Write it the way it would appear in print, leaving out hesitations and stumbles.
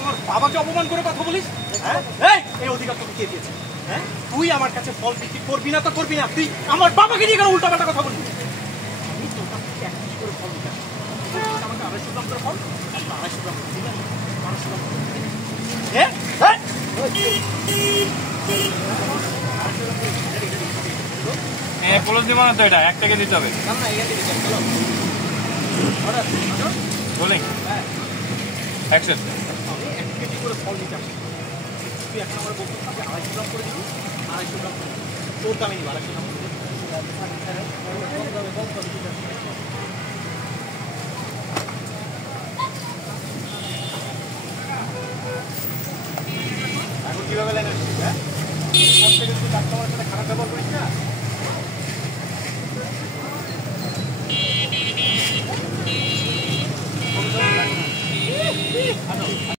আমার বাবাকে অপমান করে কথা বলিস? এই অধিকার তোকে কে দিয়েছে? হ্যাঁ, তুই আমার কাছে ফল বিক্রি করবি না তো করবি না, তুই আমার বাবাকে নিয়ে কেন উল্টাপাল্টা কথা বলবি? আমি তোর কাছ থেকে 1 কেজি করে ফল নিতে আমাকে 250 গ্রাম করে ফল, 250 গ্রাম করে দিবি, 250 গ্রাম করে দিবি। পোলস দিব না তো, এটা 1 টাকা দিতে হবে। বলি অ্যাকশন। আমি 1 কেজি করে ফল নিতে আসি, তুই এখন আমার বলতে থাকবে 250 গ্রাম করে দিবি, 250 গ্রাম করে দিবি, তোর দামে নিবি 250 গ্রাম করে দিবি।